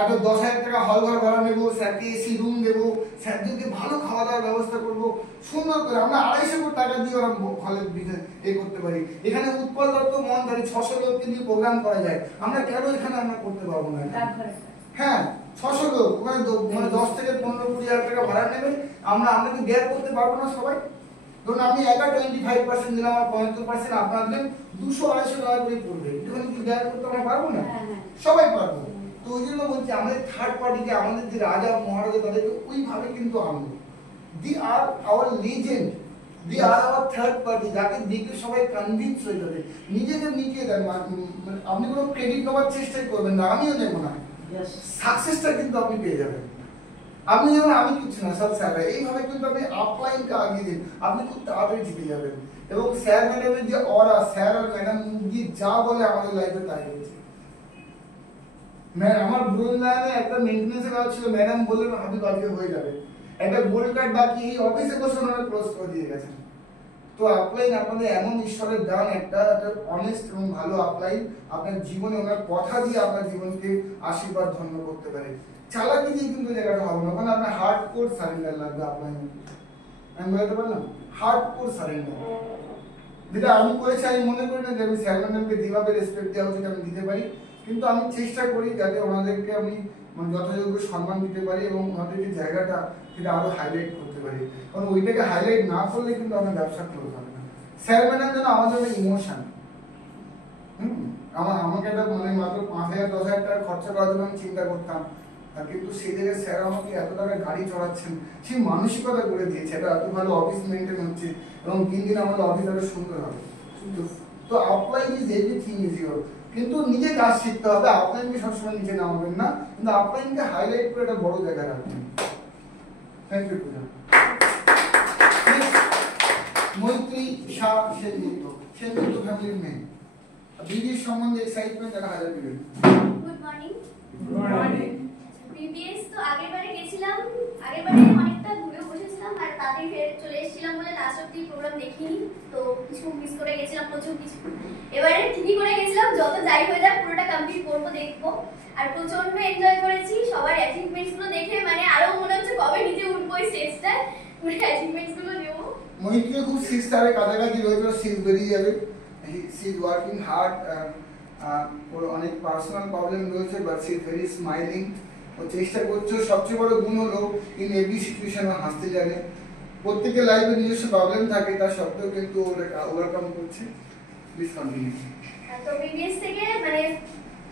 একটা 10,000 টাকা হল ঘর ভাড়া নেবো, স্যারকে এসি রুম দেবো, স্যারদেরকে ভালো খাওয়া দাওয়ার ব্যবস্থা করবো সুন্দর করে। আমরা 250 কোটি টাকা দিয়ে ওরা হলের এ করতে পারি। এখানে উৎপল দত্ত মহানদারি 600 লোককে দিয়ে প্রোগ্রাম করা যায়, আমরা কেন এখানে আমরা করতে পারবো না? হ্যাঁ 600 লোক, ওখানে মানে 10 থেকে 15-20 হাজার টাকা ভাড়া নেবে, আমরা কি ডেয়ার করতে পারবো না সবাই? ধরুন আমি একা 25% দিলাম, আর 75% আপনার দিলেন, 200-250 টাকা করে পড়বে। এখানে কি ডেয়ার করতে আমরা পারবো না? সবাই পারবো। তো ওই জন্য বলছি আমাদের থার্ড পার্টিকে, আমাদের যে রাজা মহারাজা তাদেরকে ওইভাবে কিন্তু আনবো। দি আর আওয়ার লিজেন্ড, দি আর আওয়ার থার্ড পার্টি, যাকে দেখে সবাই কনভিন্স হয়ে যাবে। নিজেকে মিটিয়ে দেন, আপনি কোনো ক্রেডিট নেওয়ার চেষ্টাই করবেন না, আমিও নেবো না, সাকসেসটা কিন্তু আপনি পেয়ে যাবেন। আপনি যেমন আমি কিছু না, সব স্যার এইভাবে কিন্তু আপনি আপলাইনকে আগিয়ে দিন, আপনি খুব তাড়াতাড়ি জিতে যাবেন। এবং স্যার ম্যাডামের যে অরা, স্যার আর ম্যাডাম মুখ দিয়ে যা বলে আমাদের লাইফে তাই হয়েছে। আমার বৃন্দাবনে একটা মেইনটেনেন্সের কাজ ছিল, ম্যাডাম বললেন হাবিব আজকে হয়ে যাবে, একটা গোল্ড কার্ড বাকি, এই অফিসে বসে ওনারা ক্লোজ করে দিয়ে গেছেন। তো আপলাইন আপনাদের এমন ঈশ্বরের দান, একটা অনেস্ট এবং ভালো আপলাইন আপনার জীবনে ওনার কথা দিয়ে আপনার জীবনকে আশীর্বাদ ধন্য করতে পারে। চালাকি দিয়ে কিন্তু জায়গাটা হবে না, ওখানে আপনার হার্ড কোর সারেন্ডার লাগবে। আপলাইন আমি বলতে পারলাম হার্ড কোর সারেন্ডার, যেটা আমি করেছি। আমি মনে করি না যে আমি স্যার ম্যাডামকে যেভাবে রেসপেক্ট দেওয়া উচিত আমি দিতে পারি, কিন্তু আমি চেষ্টা করি যাতে ওনাদেরকে আমি মানে যথাযোগ্য সম্মান দিতে পারি এবং ওনাদের যে জায়গাটা সেটা আরো হাইলাইট করতে পারি। কারণ ওইটাকে হাইলাইট না করলে কিন্তু আমার ব্যবসা ক্লোজ হবে না। স্যার ম্যাডাম যেন আমাদের ইমোশন, আমাকে একটা মানে মাত্র 5,000-10,000 টাকা খরচা করার জন্য আমি চিন্তা করতাম, কিন্তু সেই জায়গায় স্যার আমাকে এত টাকা গাড়ি চড়াচ্ছেন, সেই মানসিকতা করে দিয়েছে। এটা এত ভালো অফিস মেনটেন হচ্ছে এবং দিন দিন আমাদের অফিস আরো সুন্দর হবে। তো upline is everything is your, কিন্তু নিজে কাজ শিখতে হবে। আপলাইনকে সবসময় নিচে নামাবেন না, কিন্তু আপলাইনকে হাইলাইট করে একটা বড় জায়গায় রাখবেন। থ্যাংক ইউ পূজা। মৈত্রী শাহ সেনগুপ্ত, সেনগুপ্ত ফ্যামিলির মেয়ে, বিবির সম্বন্ধে এক্সাইটমেন্ট দেখা হাজার দিবেন। Good morning. Good morning. BBS তো আগেরবারে গেছিলাম, আগেরবারে অনেকটা ঘুরেও বসেছিলাম, আর তাড়াতাড়ি ফের চলে এসেছিলাম বলে লাস্ট অব্দি প্রোগ্রাম দেখিনি, তো কিছু মিস করে গেছিলাম, প্রচুর কিছু। এবারে ঠিকই করে গেছিলাম, যত যাই হয়ে যাক পুরোটা কমপ্লিট করবো, দেখবো। আর প্রচন্ড এনজয় করেছি, সবার অ্যাচিভমেন্টস গুলো দেখে মানে আরো মনে হচ্ছে কবে নিচে উঠবো এই স্টেজটায়, পুরো অ্যাচিভমেন্টস গুলো নেবো। মৈত্রী খুব 6 স্টারের কাছাকাছি রয়েছিল, 6 বেরিয়ে যাবে। সি ইজ ওয়ার্কিং হার্ড, ওর অনেক পার্সোনাল প্রবলেম রয়েছে, but she is very smiling. ও চেষ্টা করছে, সবচেয়ে বড় গুণ হলো ইন এভরি সিচুয়েশন ও হাসতে জানে। প্রত্যেকের লাইফে নিজস্ব প্রবলেম থাকে, তার সত্ত্বেও কিন্তু ওটা ওভারকাম করছে। Please continue. তো বিবিএস থেকে মানে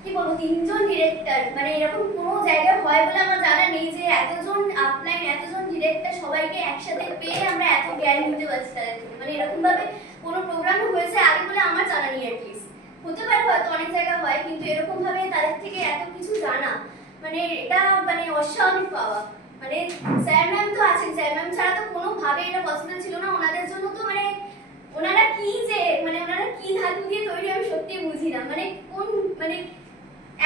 কি বলবো, 3 জন ডিরেক্টর, মানে এরকম কোনো জায়গায় হয় বলে আমার জানা নেই যে এতজন আপলাইন, এতজন ডিরেক্টর সবাইকে একসাথে পেয়ে আমরা এত জ্ঞান নিতে পারছি তাদের থেকে। মানে এরকম ভাবে কোনো প্রোগ্রাম হয়েছে আগে বলে আমার জানা নেই, অ্যাটলিস্ট হতে পারে হয়তো অনেক জায়গায় হয়, কিন্তু এরকম ভাবে তাদের থেকে এত কিছু জানা মানে এটা মানে অস্বাভাবিক পাওয়া। মানে স্যার ম্যাম তো আছেন, স্যার ম্যাম ছাড়া তো কোনোভাবে এটা পসিবল ছিল না। ওনাদের জন্য তো মানে ওনারা কি যে মানে ওনারা কি ধাতু দিয়ে তৈরি আমি সত্যি বুঝি না। মানে কোন মানে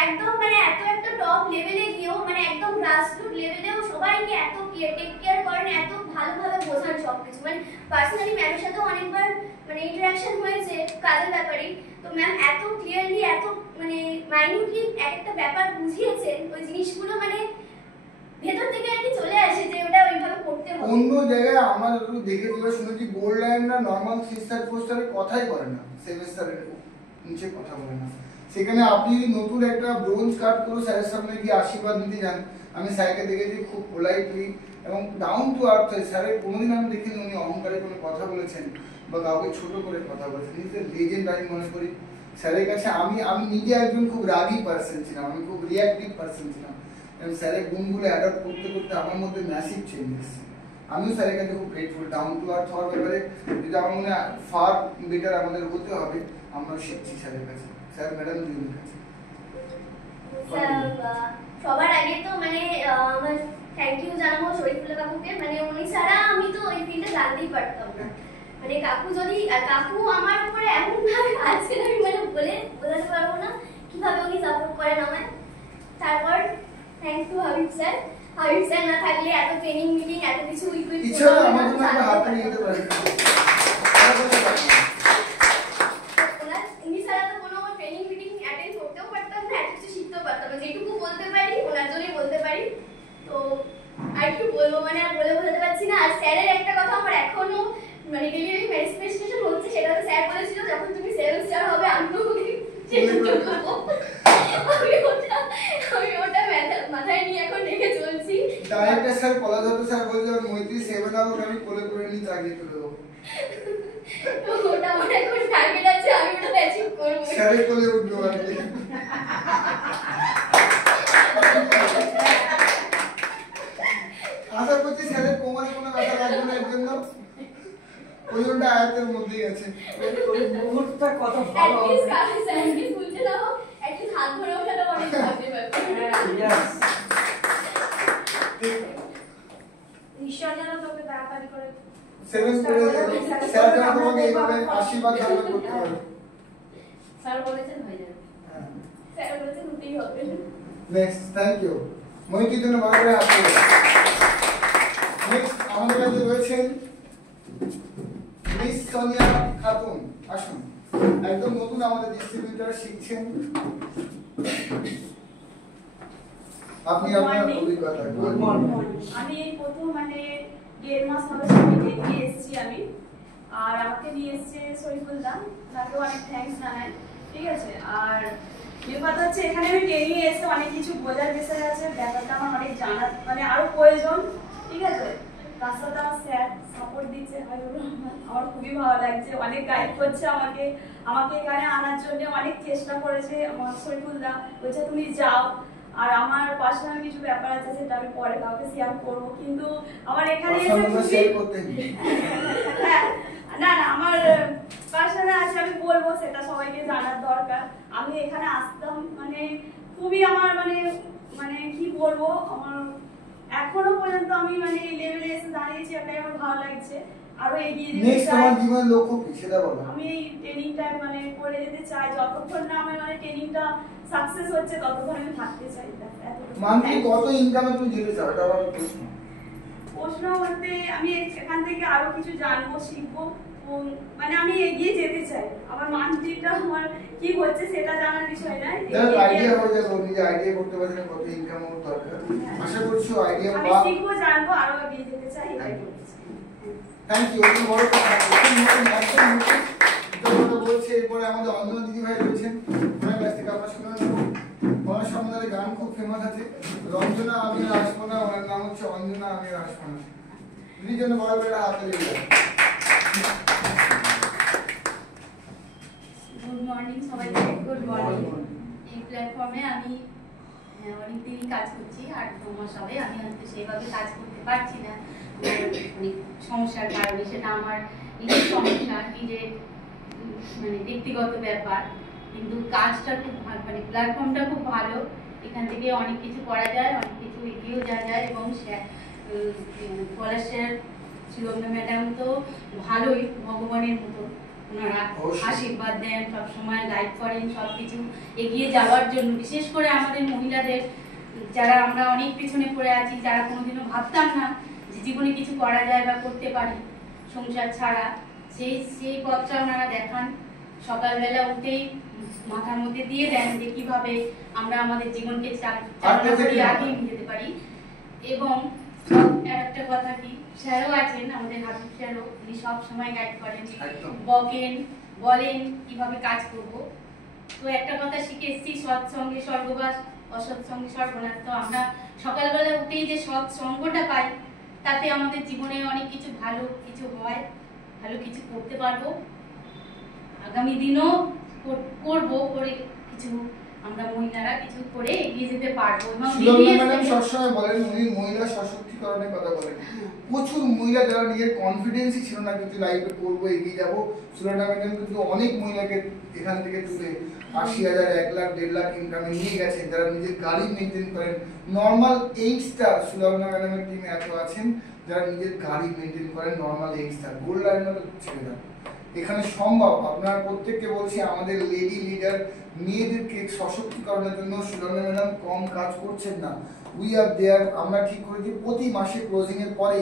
একদম মানে এত একটা টপ লেভেলে গিয়েও মানে একদম গ্রাসরুট লেভেলেও সবাইকে এত টেক কেয়ার করেন, এত ভালোভাবে বোঝান সবকিছু। মানে পার্সোনালি ম্যামের সাথেও অনেকবার মানে ইন্টারাকশন হয়েছে কাজের ব্যাপারে, তো ম্যাম এত ক্লিয়ারলি এত মানে মাইনিউটলি একটা ব্যাপার বুঝিয়েছেন, ওই জিনিসগুলো মানে ভেতর থেকে আর কি চলে আসে যে ওটা ওইভাবে করতে হবে। অন্য জায়গায় আমরা যতটুকু দেখে বলে শুনেছি, গোল্ড লাইনরা নর্মাল 3 স্টার 4 স্টারের কথাই বলে না, 7 স্টারের নিচে কথা বলে না। সেখানে আপনি যদি নতুন একটা ব্রোঞ্জ কার্ড করে স্যারের সামনে গিয়ে আশীর্বাদ নিতে যান, আমি স্যারকে দেখেছি খুব পোলাইটলি এবং ডাউন টু আর্থ। স্যারের কোনোদিন আমি দেখিনি উনি অহংকারে কোনো কথা বলেছেন বা কাউকে ছোট করে কথা বলেছেন। ইজ এ লেজেন্ড আমি মনে করি স্যারের কাছে। আমি নিজে একজন খুব রাগী পার্সন ছিলাম, আমি খুব রিয়াক্টিভ পার্সন ছিলাম এবং স্যারের গুণগুলো অ্যাডপ্ট করতে করতে আমার মধ্যে ম্যাসিভ চেঞ্জ এসেছে। আমিও স্যারের কাছে খুব গ্রেটফুল। ডাউন টু আর্থ হওয়ার ব্যাপারে যদি আমার মনে হয় ফার বেটার আমাদের হতে হবে, আমরা শিখছি স্যারের কাছে, স্যার ম্যাডাম দুজনের কাছে। সবার আগে তো মানে আমার থ্যাংক ইউ জানাবো শরীফুল্লাহ কাকুকে। মানে উনি ছাড়া আমি তো ওই ফিল্ডে জানতেই পারতাম না। মানে কাকু যদি কাকু আমার উপরে এমন ভাবে আছেন আমি মানে বলে বোঝাতে পারবো না কিভাবে উনি সাপোর্ট করেন আমায়। তারপর thanks to Habib sir. Habib sir না থাকলে এত ট্রেনিং মিটিং এত কিছু ইচ্ছা হলো আমার জন্য একটা হাত নিয়ে যেতে পারি। উনি ছাড়া তো কোনো ট্রেনিং মিটিং অ্যাটেন্ড করতেও পারতাম না, এত কিছু শিখতেও পারতাম না। যেটুকু বলতে পারি ওনার জন্যই বলতে পারি। তো আর কি বলবো, মানে আর বলে বোঝাতে পারছি না। আর স্যারের একটা কথা আমার এখনো মানে ডেলিভারি ম্যানিফেস্টেশন হচ্ছে, সেটা তো স্যার বলেছিল যখন তুমি 7 স্টার হবে আমি ওটা মাথায় নিয়ে এখন রেখে চলছি। ডাইরেক্টর স্যার পলাধর স্যার বলছে মৈত্রী 7 আউট আমি কোলে করে নিয়ে চাকরি করে দেবো। ওটা আমার এখন টার্গেট আছে, আমি ওটা অ্যাচিভ করব। স্যারের কোলে উঠবো আর কি। আশা করছি স্যারের কোমরে কোনো ব্যথা লাগবে না, এর জন্য ওজনটা আয়ত্তের মধ্যেই আছে। ওই মুহূর্তটা কত ভালো হবে। অ্যাটলিস্ট কাছে স্যারকে বলতে না হোক, অ্যাটলিস্ট হাত ধরে ওঠাটা অনেক ভালো ব্যাপার। ইয়েস। ঈশ্বর যেন তোকে তাড়াতাড়ি করে 7 করে স্যার যেন তোমাকে এইভাবে আশীর্বাদ দান করতে পারে। স্যার বলেছেন হয়ে যাবে। স্যার বলেছেন উঠেই হবে। Next, thank you. মৈত্রীর জন্য ভালো করে হাত তালি। নেক্সট আমাদের কাছে রয়েছেন মিস সোনিয়া খাতুন। আসুন, একদম নতুন আমাদের ডিস্ট্রিবিউটর শিখছেন। আপনি আপনার অভিজ্ঞতা গুড মর্নিং। আমি প্রথম মানে 1.5 মাস হলো ছুটিতে নিয়ে এসেছি আমি, আর আমাকে নিয়ে এসেছে শরীফুল্লাহ, তাকেও অনেক থ্যাঙ্কস জানাই। ঠিক আছে, আর ব্যাপারটা হচ্ছে এখানে আমি ট্রেনিং এসে অনেক কিছু বোঝার বিষয় আছে, ব্যাপারটা আমার অনেক জানার মানে আরো প্রয়োজন। ঠিক আছে, তার সাথে আমার স্যার সাপোর্ট দিচ্ছে, আমার খুবই ভালো লাগছে, অনেক গাইড করছে আমাকে এখানে আনার জন্য অনেক চেষ্টা করেছে আমার শরীফুল্লাহ। বলছে তুমি যাও, আর আমার পার্সোনাল কিছু ব্যাপার আছে সেটা আমি পরে কাউকে শেয়ার করবো, কিন্তু আমার এখানে এসে না আমার পার্সোনাল আছে আমি বলবো, সেটা সবাইকে জানার দরকার। আমি এখানে আসতাম মানে খুবই আমার মানে কি বলবো, আমার এখনো পর্যন্ত আমি মানে এই লেভেলে এসে দাঁড়িয়েছি, এটাই আমার ভালো লাগছে। আরো এগিয়ে যেতে নেক্সট চাই। তোমার জীবনের লক্ষ্য কি সেটা বলো। আমি এই ট্রেনিংটা মানে করে যেতে চাই, যতক্ষণ না আমার মানে ট্রেনিংটা সাকসেস হচ্ছে ততক্ষণ আমি থাকতে চাই। মান্থলি কত ইনকামে তুমি যেতে চাও, এটা আমার প্রশ্ন। প্রশ্ন বলতে আমি এখান থেকে আরো কিছু জানবো, শিখবো, মানে আমি এগিয়ে যেতে চাই। আমার মান্থলিটা আমার কি হচ্ছে সেটা জানার বিষয় নয়, আইডিয়া হয়ে যাবে, নিজে আইডিয়া করতে পারছেন কত ইনকাম আমার দরকার। আশা করছি আইডিয়া আমি পাও। শিখবো, জানবো, আরো এগিয়ে যেতে চাই, এটাই বলছি। Thank you. অনেক বড় কথা, একদম বলছে। এরপরে আমাদের অঞ্জনা দিদি ভাই রয়েছেন, ওনার কাছ থেকে আমরা শুনে নেব। ওনার সম্বন্ধে গান খুব ফেমাস আছে, রঞ্জনা আমি আর আসবো না, ওনার নাম হচ্ছে অঞ্জনা আমি আর আসবো না। দিদির জন্য বড় করে হাতে লেগে যায়। গুড মর্নিং সবাইকে। Good morning. এই প্ল্যাটফর্মে আমি অনেকদিনই কাজ করছি, 8-9 মাস হবে। আমি হয়তো সেভাবে কাজ করতে পারছি না, অনেক সমস্যার কারণে। সেটা আমার নিজের সমস্যা, নিজের মানে ব্যক্তিগত ব্যাপার, কিন্তু কাজটা খুব মানে প্ল্যাটফর্মটা খুব ভালো। এখান থেকে অনেক কিছু করা যায়, অনেক কিছু এগিয়েও যাওয়া যায়। এবং পলাশের সুলগ্না ম্যাডাম তো ভালোই, ভগবানের মতো। ওনারা আশীর্বাদ দেন, সবসময় গাইড করেন সব কিছু এগিয়ে যাওয়ার জন্য। বিশেষ করে আমাদের মহিলাদের, যারা আমরা অনেক পিছনে পড়ে আছি, যারা কোনোদিনও ভাবতাম না যে জীবনে কিছু করা যায় বা করতে পারি সংসার ছাড়া, সেই পথটা ওনারা দেখান। সকালবেলা উঠেই মাথার মধ্যে দিয়ে দেন যে কিভাবে আমরা আমাদের জীবনকে চালনা করে আগিয়ে নিয়ে যেতে পারি। এবং একটা কথা কি, স্যারও আছেন আমাদের হাবিব স্যারও, উনি সব সময় গাইড করেন, বকেন, বলেন কিভাবে কাজ করব। তো একটা কথা শিখে এসেছি, সৎসঙ্গে স্বর্গবাস অসৎ সঙ্গে সর্বনাশ। তো আমরা সকালবেলা উঠেই যে সৎ সঙ্গটা পাই, তাতে আমাদের জীবনে অনেক কিছু ভালো কিছু হয়, ভালো কিছু করতে পারবো, আগামী দিনও করবো, করে কিছু আমরা মহিলারা কিছু করে এগিয়ে যেতে পারবো। এবং ম্যাডাম সবসময় বলেন উনি মহিলা সশক্তিকরণের কথা বলেন। প্রচুর মহিলা যারা নিজের কনফিডেন্সই ছিল না কিন্তু লাইফে করবো এগিয়ে যাবো, সুলগ্না ম্যাডাম কিন্তু অনেক মহিলাকে এখান থেকে তুলে 80,000 1 লাখ 1.5 লাখ ইনকামে নিয়ে গেছেন, যারা নিজের গাড়ি মেনটেন করেন। নর্মাল 8 স্টার সুলগ্না ম্যাডামের টিমে এত আছেন যারা নিজের গাড়ি মেনটেন করেন, নর্মাল 8 স্টার, গোল্ড লাইনার ছেড়ে দেন। এখানে সম্ভব। আপনারা প্রত্যেককে বলছি আমাদের লেডি লিডার মেয়েদেরকে সশক্তিকরণের জন্য সুলগ্না ম্যাডাম কম কাজ করছেন না। উই আর দেয়ার। আমরা ঠিক করেছি প্রতি মাসে ক্লোজিং এর পরে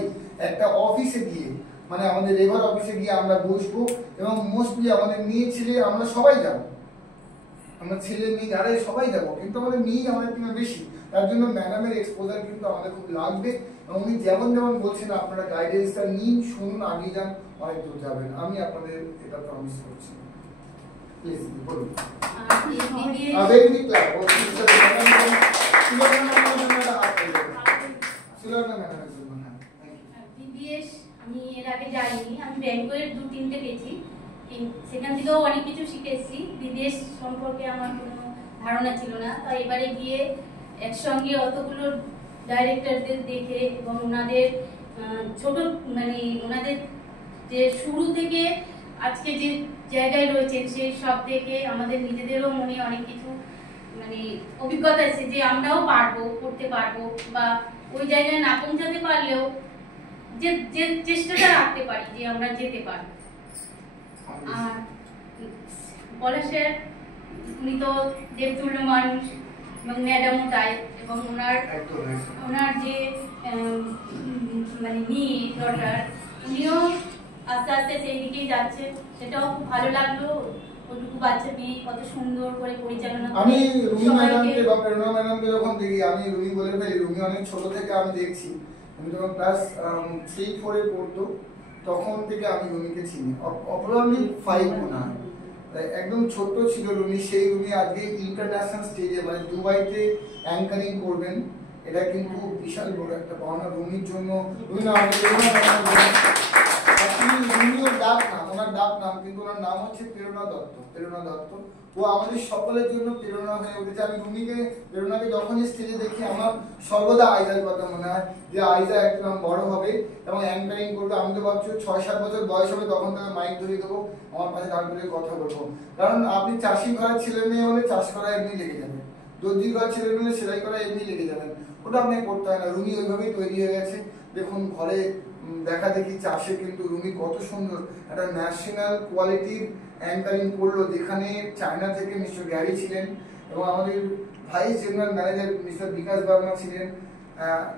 একটা অফিসে গিয়ে, মানে আমাদের লেবার অফিসে গিয়ে আমরা বসবো এবং মোস্টলি আমাদের মেয়ে ছেলে আমরা সবাই যাবো, আমরা ছেলে মেয়ে যারাই সবাই যাবো, কিন্তু আমাদের মেয়েই আমাদের টিমে বেশি। তার জন্য ম্যাডামের এক্সপোজার কিন্তু আমাদের খুব লাগবে এবং উনি যেমন যেমন বলছেন আপনারা গাইডেন্সটা নিন, শুনুন, আগিয়ে যান, অনেক দূর যাবেন। আমি আপনাদের এটা প্রমিস করছি। প্লিজ বলুন। বিবিএস আমি এর আগে যাইনি, আমি ব্যাংকের 2-3টে গেছি, সেখান থেকেও অনেক কিছু শিখেছি। বিদেশ সম্পর্কে আমার কোনো ধারণা ছিল না, তাই এবারে গিয়ে একসঙ্গে অতগুলো ডাইরেক্টরদের দেখে এবং ওনাদের ছোট মানে ওনাদের যে শুরু থেকে আজকে যে জায়গায় রয়েছেন সেই সব থেকে আমাদের নিজেদেরও মনে অনেক কিছু মানে অভিজ্ঞতা আছে যে আমরাও পারবো, করতে পারবো, বা ওই জায়গায় না পৌঁছাতে পারলেও যে যে চেষ্টাটা রাখতে পারি যে আমরা যেতে পারবো। আর পলাশের উনি তো দেবতুল্য মানুষ এবং ম্যাডামও তাই, এবং ওনার যে মানে মেয়ে ডটার, উনিও আস্তে আস্তে সেই দিকেই যাচ্ছে, সেটাও খুব ভালো লাগলো। ওটুকু বাচ্চা মেয়ে কত সুন্দর করে পরিচালনা করে। আমি রুমি ম্যাডামকে বা প্রেরণা ম্যাডামকে যখন দেখি, আমি রুমি বলে ফেলি, রুমি অনেক ছোট থেকে আমি দেখছি, আমি যখন ক্লাস 3-4 এ পড়তো তখন থেকে আমি রুমিকে চিনি, প্রবাবলি 5 না, একদম ছোট ছিল রুমি। সেই রুমি আজকে ইন্টারন্যাশনাল স্টেজে মানে দুবাইতে অ্যাঙ্কারিং করবেন, এটা কিন্তু বিশাল বড় একটা পাওনা রুমির জন্য। রুমিও ডাক নাম, ওনার ডাক নাম, কিন্তু ওনার নাম হচ্ছে প্রেরণা দত্ত। প্রেরণা দত্ত ও আমাদের সকলের জন্য প্রেরণা হয়ে উঠেছে। আমি রুমিকে প্রেরণাকে যখনই স্টেজে দেখি আমার সর্বদা আইজার কথা মনে হয় যে আইজা একদম বড় হবে এবং অ্যাঙ্কারিং করবে। আমি তো ভাবছি 6-7 বছর বয়স হবে তখন তাকে মাইক ধরিয়ে দেবো, আমার পাশে দাঁড় করে কথা বলবো। কারণ আপনি চাষি ঘরের ছেলে মেয়ে হলে চাষ করা এমনি লেগে যাবে, দর্জির ঘরের ছেলে মেয়ে সেলাই করা এমনি লেগে যাবেন, ওটা আপনি করতে হয় না। রুমি ওইভাবেই তৈরি হয়ে গেছে। দেখুন ঘরে দেখা দেখি চাষে কিন্তু রুমি কত সুন্দর একটা ন্যাশনাল কোয়ালিটির অ্যাঙ্কারিং করলো, যেখানে চায়না থেকে মিস্টার গ্যারি ছিলেন এবং আমাদের ভাইস জেনারেল ম্যানেজার মিস্টার বিকাশ বার্মা ছিলেন,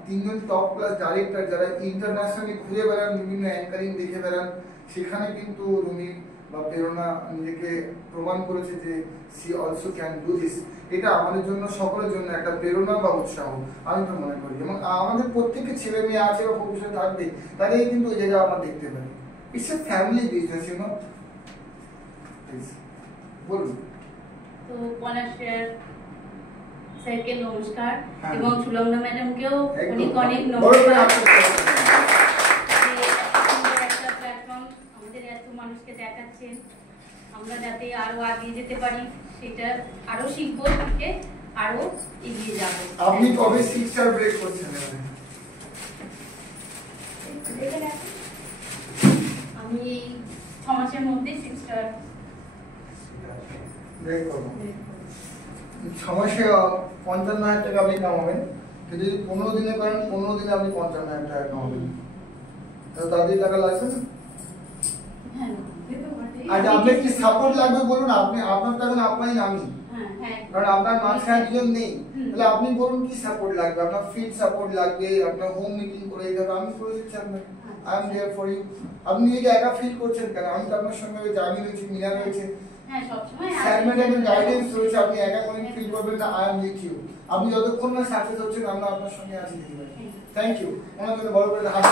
3জন টপ ক্লাস ডাইরেক্টর যারা ইন্টারন্যাশনালি ঘুরে বেড়ান, বিভিন্ন অ্যাঙ্কারিং দেখে বেড়ান। সেখানে কিন্তু রুমি বা প্রেরণা নিজেকে প্রমাণ করেছে যে she also can do this. এটা আমাদের জন্য সকলের জন্য একটা প্রেরণা বা উৎসাহ আমি তো মনে করি, এবং আমাদের প্রত্যেকের ছেলে মেয়ে আছে বা ভবিষ্যতে থাকবে, তাদের কিন্তু ওই জায়গায় আমরা দেখতে পারি। It's a family business, you know. বলুন। তো পলাশের স্যারকে নমস্কার এবং সুলগ্না ম্যাডামকেও অনেক অনেক নমস্কার। একটা প্ল্যাটফর্ম আমাদের এত মানুষকে দেখাচ্ছেন, আমরা যাতে আরো আগিয়ে যেতে পারি, সেটা আরো শিখবো, শিখে আরো এগিয়ে যাবো। আপনি কবে 6 স্টার ব্রেক করছেন? আমি 6 মাসের মধ্যে 6 স্টার ব্রেক করব। 6 মাসে 55,000 টাকা আপনি কামাবেন, যদি 15 দিনে করেন 15 দিনে আপনি 55,000 টাকা কামাবেন। তাদের টাকা লাগবে না? আচ্ছা, আপনার কি সাপোর্ট লাগবে বলুন। আপনি আপনার টাকা আপনাই আমি, কারণ আপনার মাঝখানে দুজন নেই, তাহলে আপনি বলুন কি সাপোর্ট লাগবে। আপনার ফিট সাপোর্ট লাগবে, আপনার হোম মিটিং করে দিতে হবে, আমি করে দিচ্ছি আপনাকে। I am here for you. আপনি নিজে একা ফিল করছেন কেন? আমি তো আপনার সঙ্গে জার্নি রয়েছে, মিনা রয়েছে, স্যার ম্যাডামের গাইডেন্স রয়েছে। আপনি একা কোনো ফিল করবেন না, আই এম উইথ ইউ। আপনি যতক্ষণ না সাকসেস হচ্ছেন আমরা আপনার সঙ্গে আছি। Thank you. ওনার জন্য বড় করে হাত